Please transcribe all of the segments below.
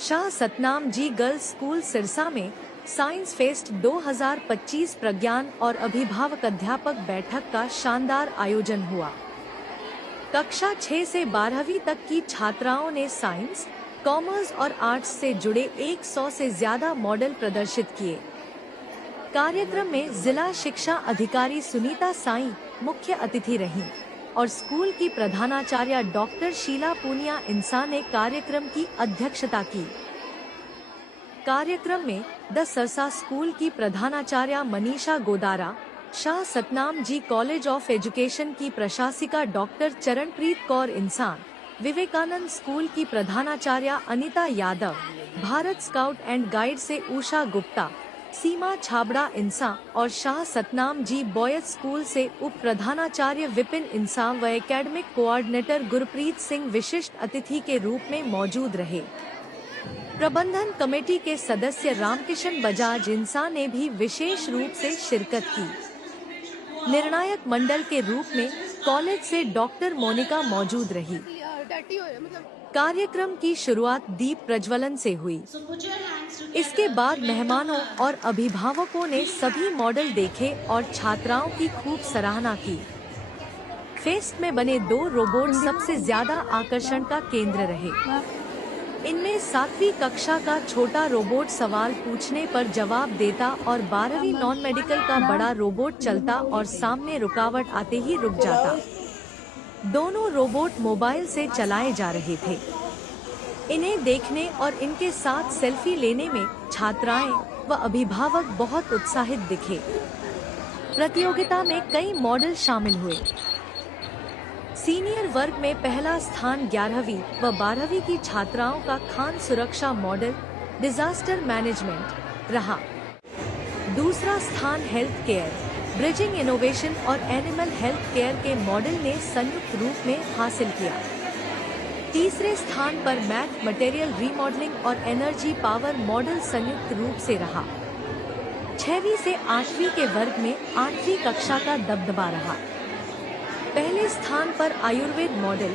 Shah Satnam ji girls school Sirsa में science fest 2025 प्रज्ञान और अभिभावक अध्यापक बैठक का शानदार आयोजन हुआ। कक्षा 6 से 12वीं तक की छात्राओं ने साइंस, कॉमर्स और आर्ट्स से जुड़े 100 से ज्यादा मॉडल प्रदर्शित किए। कार्यक्रम में जिला शिक्षा अधिकारी सुनीता साई मुख्य अतिथि रहीं और स्कूल की प्रधानाचार्य डॉक्टर शीला पूनिया इंसान ने कार्यक्रम की अध्यक्षता की। कार्यक्रम में द सरसा स्कूल की प्रधानाचार्य मनीषा गोदारा, शाह सतनाम जी कॉलेज ऑफ एजुकेशन की प्रशासिका डॉक्टर चरणप्रीत कौर इंसान, विवेकानंद स्कूल की प्रधानाचार्य Anita Yadav, Bharat scout and guide से उषा गुप्ता, सीमा छाबड़ा इंसान और शाह सतनाम जी बॉयज स्कूल से उप प्रधानाचार्य विपिन इंसान व एकेडमिक कोऑर्डिनेटर गुरप्रीत सिंह विशिष्ट अतिथि के रूप में मौजूद रहे। प्रबंधन कमेटी के सदस्य रामकिशन बजाज इंसान ने भी विशेष रूप से शिरकत की। निर्णायक मंडल के रूप में कॉलेज से डॉक्टर मोनिका मौजूद रही। कार्यक्रम की शुरुआत दीप प्रज्वलन से हुई। इसके बाद मेहमानों और अभिभावकों ने सभी मॉडल देखे और छात्राओं की खूब सराहना की। फेस्ट में बने 2 रोबोट सबसे ज्यादा आकर्षण का केंद्र रहे। इनमें 7वीं कक्षा का छोटा रोबोट सवाल पूछने पर जवाब देता और 12वीं नॉन मेडिकल का बड़ा रोबोट चलता और सामने रुकावट आते ही रुक जाता। दोनों रोबोट मोबाइल से चलाए जा रहे थे। इन्हें देखने और इनके साथ सेल्फी लेने में छात्राएं व अभिभावक बहुत उत्साहित दिखे। प्रतियोगिता में कई मॉडल शामिल हुए। सीनियर वर्ग में पहला स्थान 11वीं व 12वीं की छात्राओं का खान सुरक्षा मॉडल डिजास्टर मैनेजमेंट रहा। दूसरा स्थान हेल्थ केयर, ब्रिजिंग इनोवेशन और एनिमल हेल्थ केयर के मॉडल ने संयुक्त रूप में हासिल किया। तीसरे स्थान पर मैथ मटेरियल रीमॉडलिंग और एनर्जी पावर मॉडल संयुक्त रूप से रहा। 6वीं से 8वीं के वर्ग में 8वीं कक्षा का दबदबा रहा। पहले स्थान पर आयुर्वेद मॉडल,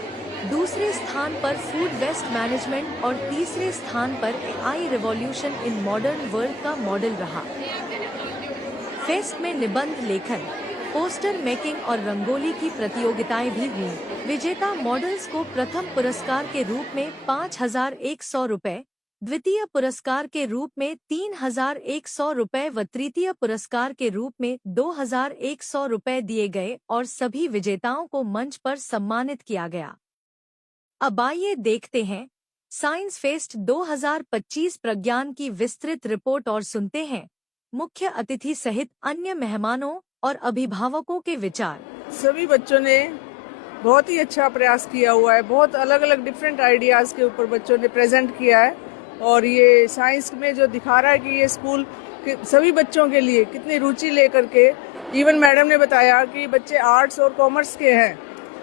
दूसरे स्थान पर फूड वेस्ट मैनेजमेंट और तीसरे स्थान पर AI revolution in modern world का मॉडल रहा। फेस्ट में निबंध लेखन, पोस्टर मेकिंग और रंगोली की प्रतियोगिताएं भी हुई। विजेता मॉडल्स को प्रथम पुरस्कार के रूप में 5,100 रुपए, द्वितीय पुरस्कार के रूप में 3,100 रुपए व तृतीय पुरस्कार के रूप में 2,100 रुपए दिए गए और सभी विजेताओं को मंच पर सम्मानित किया गया। अब आइए देखते हैं साइंस फेस्ट 2025 प्रज्ञान की विस्तृत रिपोर्ट और सुनते हैं मुख्य अतिथि सहित अन्य मेहमानों और अभिभावकों के विचार। सभी बच्चों ने बहुत ही अच्छा प्रयास किया हुआ है। बहुत अलग अलग डिफरेंट आइडियाज के ऊपर बच्चों ने प्रेजेंट किया है और ये साइंस में जो दिखा रहा है कि ये स्कूल सभी बच्चों के लिए कितनी रुचि लेकर के, इवन मैडम ने बताया कि बच्चे आर्ट्स और कॉमर्स के हैं।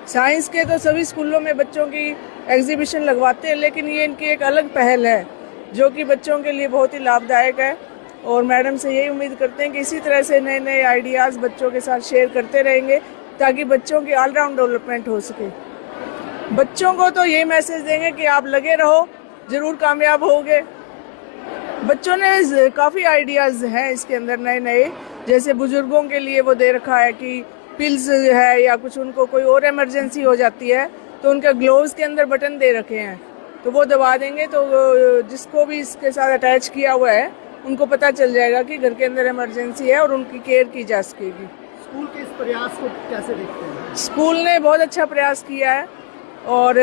साइंस के तो सभी स्कूलों में बच्चों की एग्जीबिशन लगवाते हैं, लेकिन ये इनकी एक अलग पहल है जो कि बच्चों के लिए बहुत ही लाभदायक है। और मैडम से यही उम्मीद करते हैं कि इसी तरह से नए नए आइडियाज़ बच्चों के साथ शेयर करते रहेंगे ताकि बच्चों की ऑलराउंड डेवलपमेंट हो सके। बच्चों को तो यही मैसेज देंगे कि आप लगे रहो, जरूर कामयाब होगे। बच्चों ने काफ़ी आइडियाज़ हैं इसके अंदर नए नए, जैसे बुजुर्गों के लिए वो दे रखा है कि पिल्स है या कुछ उनको कोई और इमरजेंसी हो जाती है तो उनके ग्लोव्स के अंदर बटन दे रखे हैं, तो वो दबा देंगे तो जिसको भी इसके साथ अटैच किया हुआ है उनको पता चल जाएगा कि घर के अंदर इमरजेंसी है और उनकी केयर की जा सकेगी। स्कूल के इस प्रयास को कैसे देखते हैं? स्कूल ने बहुत अच्छा प्रयास किया है और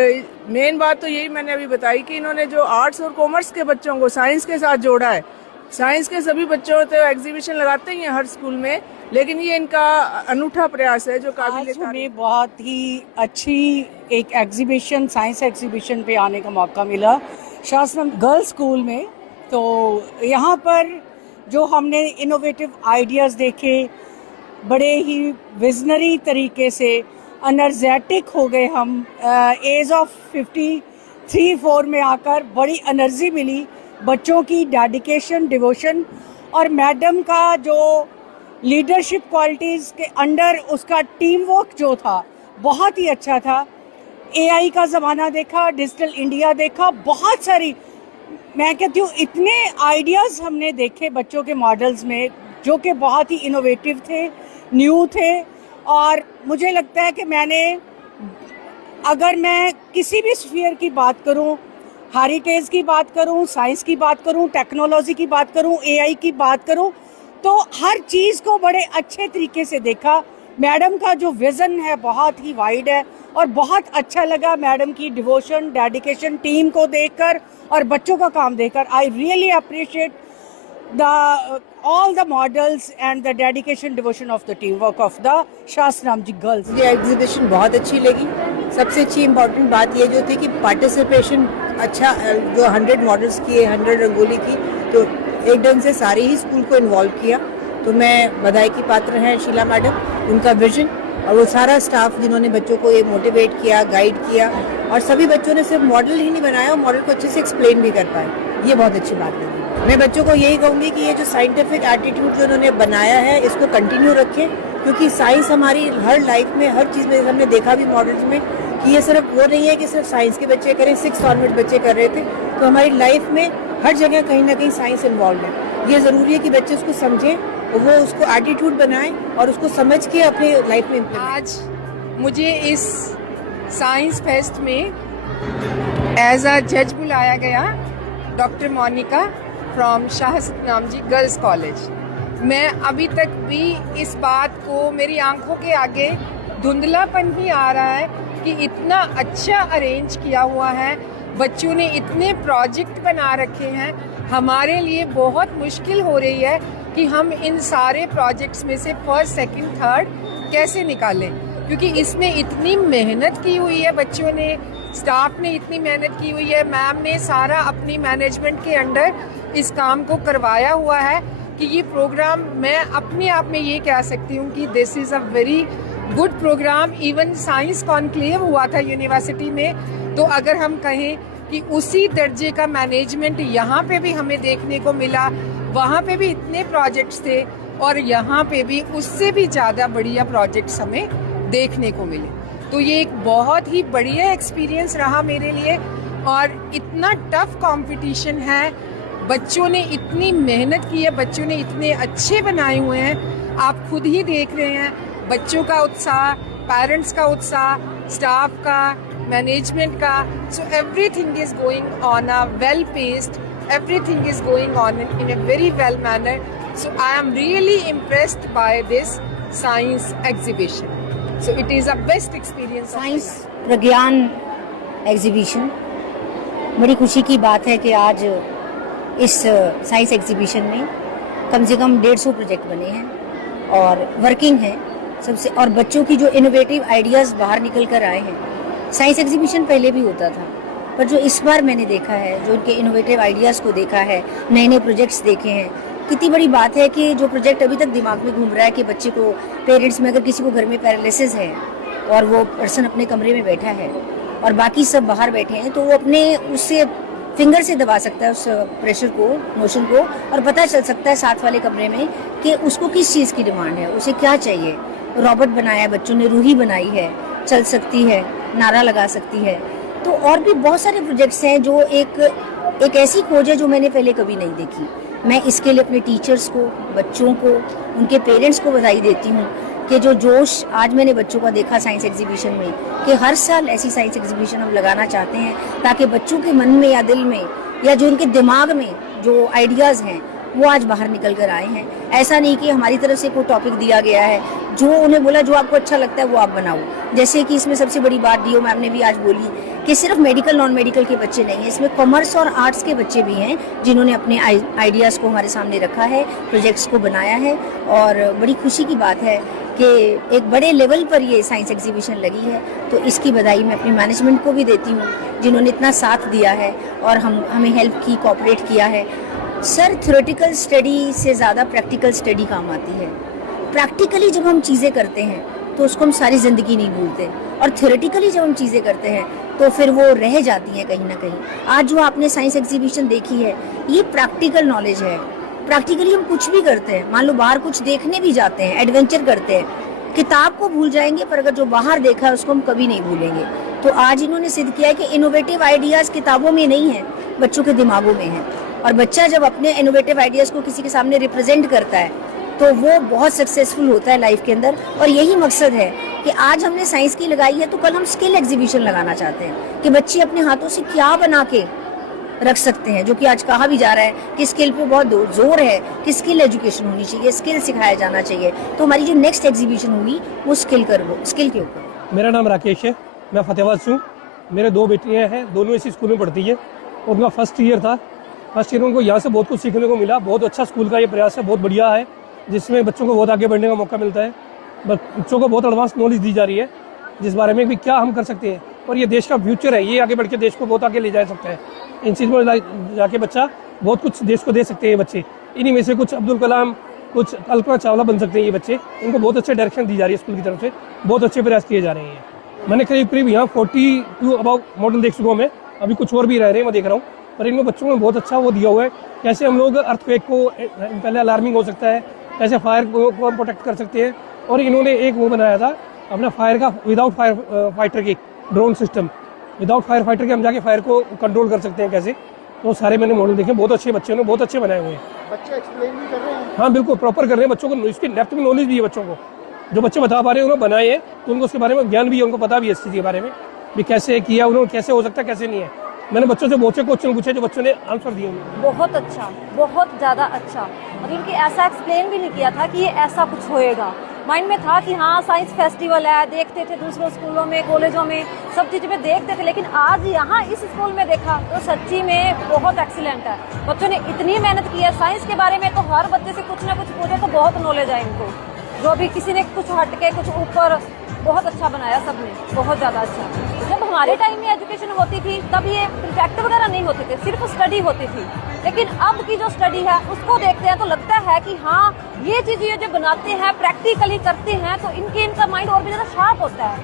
मेन बात तो यही मैंने अभी बताई कि इन्होंने जो आर्ट्स और कॉमर्स के बच्चों को साइंस के साथ जोड़ा है। साइंस के सभी बच्चों तो एग्जीबिशन लगाते ही हैं हर स्कूल में, लेकिन ये इनका अनूठा प्रयास है जो काबिल तारीफ। हमें बहुत ही अच्छी एक एग्जीबिशन, साइंस एग्जीबिशन पे आने का मौका मिला शासनम गर्ल्स स्कूल में। तो यहाँ पर जो हमने इनोवेटिव आइडियाज़ देखे, बड़े ही विजनरी तरीके से एनर्जेटिक हो गए हम। एज ऑफ 53-4 में आकर बड़ी एनर्जी मिली, बच्चों की डेडिकेशन, डिवोशन और मैडम का जो लीडरशिप क्वालिटीज़ के अंडर उसका टीम वर्क जो था बहुत ही अच्छा था। AI का ज़माना देखा, डिजिटल इंडिया देखा, बहुत सारी मैं कहती हूँ इतने आइडियाज़ हमने देखे बच्चों के मॉडल्स में जो कि बहुत ही इनोवेटिव थे, न्यू थे। और मुझे लगता है कि अगर मैं किसी भी स्फीयर की बात करूँ, हेरिटेज की बात करूँ, साइंस की बात करूँ, टेक्नोलॉजी की बात करूँ, एआई की बात करूँ, तो हर चीज़ को बड़े अच्छे तरीके से देखा। मैडम का जो विज़न है बहुत ही वाइड है और बहुत अच्छा लगा मैडम की डिवोशन, डेडिकेशन टीम को देखकर और बच्चों का काम देखकर। I really appreciate all the models and the dedication devotion of the teamwork of the Shastram ji girls. मुझे एग्जीबिशन बहुत अच्छी लगी। सबसे अच्छी इम्पोर्टेंट बात ये जो थी कि पार्टिसिपेशन अच्छा, जो 100 मॉडल्स किए, 100 रंगोली की, तो एक ढंग से सारे ही स्कूल को इन्वॉल्व किया। तो मैं बधाई की पात्र हैं शीला मैडम, उनका विजन और वो सारा स्टाफ जिन्होंने बच्चों को ये मोटिवेट किया, गाइड किया, और सभी बच्चों ने सिर्फ मॉडल ही नहीं बनाया, मॉडल को अच्छे से एक्सप्लेन भी कर पाए। ये बहुत अच्छी बात लगी। मैं बच्चों को यही कहूँगी कि ये जो साइंटिफिक एटीट्यूड जो उन्होंने बनाया है इसको कंटिन्यू रखें, क्योंकि साइंस हमारी हर लाइफ में, हर चीज़ में, हमने देखा भी मॉडल्स में कि ये सिर्फ वो नहीं है कि सिर्फ साइंस के बच्चे करें, 6th ऑनवर्ड बच्चे कर रहे थे। तो हमारी लाइफ में हर जगह कहीं ना कहीं साइंस इन्वॉल्व है। ये ज़रूरी है कि बच्चे उसको समझें, वो उसको एटीट्यूड बनाएं और उसको समझ के अपने लाइफ में इम्प्लीमेंट। आज मुझे इस साइंस फेस्ट में एज अ जज बुलाया गया, doctor Monika from Shah Satnam ji girls college. मैं अभी तक भी इस बात को, मेरी आंखों के आगे धुंधलापन ही आ रहा है कि इतना अच्छा अरेंज किया हुआ है, बच्चों ने इतने प्रोजेक्ट बना रखे हैं। हमारे लिए बहुत मुश्किल हो रही है कि हम इन सारे प्रोजेक्ट्स में से फर्स्ट, सेकंड, थर्ड कैसे निकालें, क्योंकि इसमें इतनी मेहनत की हुई है, बच्चों ने, स्टाफ ने इतनी मेहनत की हुई है, मैम ने सारा अपनी मैनेजमेंट के अंडर इस काम को करवाया हुआ है कि ये प्रोग्राम, मैं अपने आप में ये कह सकती हूँ कि this is a very good program. Even science conclave हुआ था यूनिवर्सिटी में, तो अगर हम कहें कि उसी दर्जे का मैनेजमेंट यहाँ पे भी हमें देखने को मिला, वहाँ पे भी इतने प्रोजेक्ट्स थे और यहाँ पे भी उससे भी ज़्यादा बढ़िया प्रोजेक्ट्स हमें देखने को मिले। तो ये एक बहुत ही बढ़िया एक्सपीरियंस रहा मेरे लिए। और इतना टफ कंपटीशन है, बच्चों ने इतनी मेहनत की है, बच्चों ने इतने अच्छे बनाए हुए हैं, आप खुद ही देख रहे हैं बच्चों का उत्साह, पेरेंट्स का उत्साह, स्टाफ का, मैनेजमेंट का। So everything is going on a well paced, everything is going on in a very well manner. So I am really impressed by this science exhibition. So it is a best experience. Science Pragyan exhibition, बड़ी खुशी की बात है कि आज इस science exhibition में कम से कम 150 प्रोजेक्ट बने हैं और वर्किंग है सबसे, और बच्चों की जो इनोवेटिव आइडियाज़ बाहर निकल कर आए हैं। साइंस एग्जीबिशन पहले भी होता था, पर जो इस बार मैंने देखा है, जो उनके इनोवेटिव आइडियाज़ को देखा है, नए नए प्रोजेक्ट्स देखे हैं, कितनी बड़ी बात है कि जो प्रोजेक्ट अभी तक दिमाग में घूम रहा है कि बच्चे को, पेरेंट्स में अगर किसी को घर में पैरालिसिस है और वो पर्सन अपने कमरे में बैठा है और बाकी सब बाहर बैठे हैं, तो वो अपने उससे फिंगर से दबा सकता है उस प्रेशर को, मोशन को, और पता चल सकता है साथ वाले कमरे में कि उसको किस चीज़ की डिमांड है, उसे क्या चाहिए। रॉबोट बनाया है बच्चों ने, रूही बनाई है, चल सकती है, नारा लगा सकती है। तो और भी बहुत सारे प्रोजेक्ट्स हैं जो एक ऐसी खोज है जो मैंने पहले कभी नहीं देखी। मैं इसके लिए अपने टीचर्स को, बच्चों को, उनके पेरेंट्स को बधाई देती हूँ कि जो जोश आज मैंने बच्चों का देखा साइंस एग्जीबिशन में, कि हर साल ऐसी साइंस एग्जीबिशन हम लगाना चाहते हैं ताकि बच्चों के मन में या दिल में या जो उनके दिमाग में जो आइडियाज़ हैं वो आज बाहर निकल कर आए हैं। ऐसा नहीं कि हमारी तरफ से कोई टॉपिक दिया गया है, जो उन्हें बोला जो आपको अच्छा लगता है वो आप बनाओ। जैसे कि इसमें सबसे बड़ी बात डीओ मैम ने भी आज बोली कि सिर्फ मेडिकल नॉन मेडिकल के बच्चे नहीं हैं, इसमें कॉमर्स और आर्ट्स के बच्चे भी हैं जिन्होंने अपने आइडियाज़ को हमारे सामने रखा है, प्रोजेक्ट्स को बनाया है। और बड़ी खुशी की बात है कि एक बड़े लेवल पर ये साइंस एग्जीबिशन लगी है, तो इसकी बधाई मैं अपनी मैनेजमेंट को भी देती हूँ जिन्होंने इतना साथ दिया है और हमें हेल्प की, कोऑपरेट किया है। सर, थ्योरेटिकल स्टडी से ज़्यादा प्रैक्टिकल स्टडी काम आती है। प्रैक्टिकली जब हम चीज़ें करते हैं तो उसको हम सारी ज़िंदगी नहीं भूलते, और थ्योरेटिकली जब हम चीज़ें करते हैं तो फिर वो रह जाती हैं कहीं ना कहीं। आज जो आपने साइंस एग्जीबिशन देखी है, ये प्रैक्टिकल नॉलेज है। प्रैक्टिकली हम कुछ भी करते हैं, मान लो बाहर कुछ देखने भी जाते हैं, एडवेंचर करते हैं, किताब को भूल जाएंगे पर अगर जो बाहर देखा है उसको हम कभी नहीं भूलेंगे। तो आज इन्होंने सिद्ध किया है कि इनोवेटिव आइडियाज़ किताबों में नहीं है, बच्चों के दिमागों में है। और बच्चा जब अपने इनोवेटिव आइडियाज़ को किसी के सामने रिप्रेजेंट करता है तो वो बहुत सक्सेसफुल होता है लाइफ के अंदर। और यही मकसद है कि आज हमने साइंस की लगाई है तो कल हम स्किल एग्जीबिशन लगाना चाहते हैं कि बच्चे अपने हाथों से क्या बना के रख सकते हैं, जो कि आज कहा भी जा रहा है कि स्किल पे बहुत जोर है कि स्किल एजुकेशन होनी चाहिए, स्किल सिखाया जाना चाहिए। तो हमारी जो नेक्स्ट एग्जीबिशन होगी वो स्किल के ऊपर। मेरा नाम राकेश है, मैं फतेहाबाद से हूँ। मेरे 2 बेटियाँ हैं, दोनों इसी स्कूल में पढ़ती हैं और उनका फर्स्ट ईयर था। फर्स्ट ईयर में उनको यहाँ से बहुत कुछ सीखने को मिला। बहुत अच्छा स्कूल का ये प्रयास है, बहुत बढ़िया है, जिसमें बच्चों को बहुत आगे बढ़ने का मौका मिलता है। बच्चों को बहुत एडवांस नॉलेज दी जा रही है, जिस बारे में भी क्या हम कर सकते हैं और ये देश का फ्यूचर है। ये आगे बढ़ के देश को बहुत आगे ले जा सकता है। इन चीज़ में जाके बच्चा बहुत कुछ देश को दे सकते हैं बच्चे। इन्हीं में से कुछ अब्दुल कलाम, कुछ कल्पना चावला बन सकते हैं ये बच्चे। इनको बहुत अच्छे डायरेक्शन दी जा रही है स्कूल की तरफ से, बहुत अच्छे प्रयास किए जा रहे हैं। मैंने करीब यहाँ 42 अबाउ मॉडल देख चुका हूँ मैं, अभी कुछ और भी रह रहे हैं मैं देख रहा हूँ। पर इनमें बच्चों में बहुत अच्छा वो दिया हुआ है, कैसे हम लोग अर्थक्वेक को पहले अलार्मिंग हो सकता है, कैसे फायर को हम प्रोटेक्ट कर सकते हैं। और इन्होंने एक वो बनाया था अपना फायर का, विदाउट फायर फाइटर की drone system, without fire fighter के हम जाके फायर को कंट्रोल कर सकते हैं कैसे। तो सारे मैंने मॉडल देखे, बहुत अच्छे बच्चे ने बहुत अच्छे बनाए हुए हैं। बच्चे एक्सप्लेन भी कर रहे हैं? हाँ बिल्कुल प्रॉपर कर रहे हैं, बच्चों को इसकी डेप्थ में नॉलेज भी है। बच्चों को जो बच्चे बता पा रहे हैं उन्होंने बनाए हैं तो उनको उसके बारे में ज्ञान भी है, उनको पता भी है इस चीज़ के बारे में भी कैसे किया उन्होंने, कैसे हो सकता है कैसे नहीं है। मैंने बच्चों से बहुत से क्वेश्चन पूछे जो बच्चों ने आंसर दिए। बहुत अच्छा, बहुत ज़्यादा अच्छा। मतलब कि ऐसा एक्सप्लेन भी नहीं किया था कि ये ऐसा कुछ होएगा। माइंड में था कि हाँ साइंस फेस्टिवल है, देखते थे दूसरों स्कूलों में, कॉलेजों में, सब चीज़ पे देखते थे, लेकिन आज यहाँ इस स्कूल में देखा तो सच्ची में बहुत एक्सीलेंट है। बच्चों ने इतनी मेहनत की है साइंस के बारे में, तो हर बच्चे से कुछ ना कुछ पूछो तो बहुत नॉलेज है इनको। जो भी किसी ने कुछ हट के कुछ ऊपर, बहुत अच्छा बनाया सबने, बहुत ज़्यादा अच्छा। जब हमारे टाइम में एजुकेशन होती थी तब ये प्रोजेक्ट वगैरह नहीं होते थे, सिर्फ स्टडी होती थी। लेकिन अब की जो स्टडी है उसको देखते हैं तो लगता है कि हाँ ये चीज़ ये जो बनाते हैं, प्रैक्टिकली करते हैं, तो इनका माइंड और भी ज़्यादा शार्प होता है,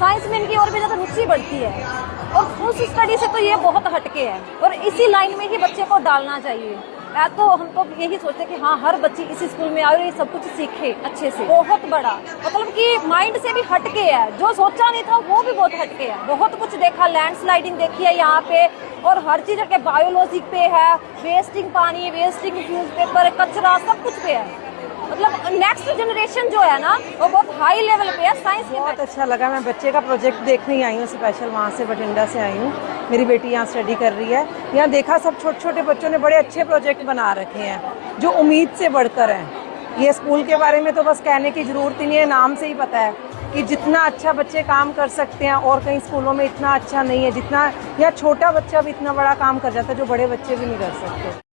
साइंस में इनकी और भी ज़्यादा रुचि बढ़ती है। और उस स्टडी से तो ये बहुत हटके है और इसी लाइन में ही बच्चे को डालना चाहिए। तो हम तो यही सोचते हैं कि हाँ हर बच्ची इसी स्कूल में आए और ये सब कुछ सीखे अच्छे से। बहुत बड़ा मतलब कि माइंड से भी हटके है, जो सोचा नहीं था वो भी बहुत हटके है। बहुत कुछ देखा, लैंडस्लाइडिंग देखी है यहाँ पे, और हर चीज़ के बायोलॉजी पे है, वेस्टिंग पानी, वेस्टिंग न्यूज़ पेपर, कचरा, सब कुछ पे है। मतलब नेक्स्ट जनरेशन जो है ना वो बहुत हाई लेवल पे है साइंस के। बहुत अच्छा लगा। मैं बच्चे का प्रोजेक्ट देखने ही आई हूँ, स्पेशल वहाँ से बठिंडा से आई हूँ। मेरी बेटी यहाँ स्टडी कर रही है। यहाँ देखा सब छोटे छोटे बच्चों ने बड़े अच्छे प्रोजेक्ट बना रखे हैं जो उम्मीद से बढ़कर हैं। ये स्कूल के बारे में तो बस कहने की ज़रूरत ही नहीं है, नाम से ही पता है कि जितना अच्छा बच्चे काम कर सकते हैं और कई स्कूलों में इतना अच्छा नहीं है। जितना यहाँ छोटा बच्चा भी इतना बड़ा काम कर जाता है जो बड़े बच्चे भी नहीं कर सकते।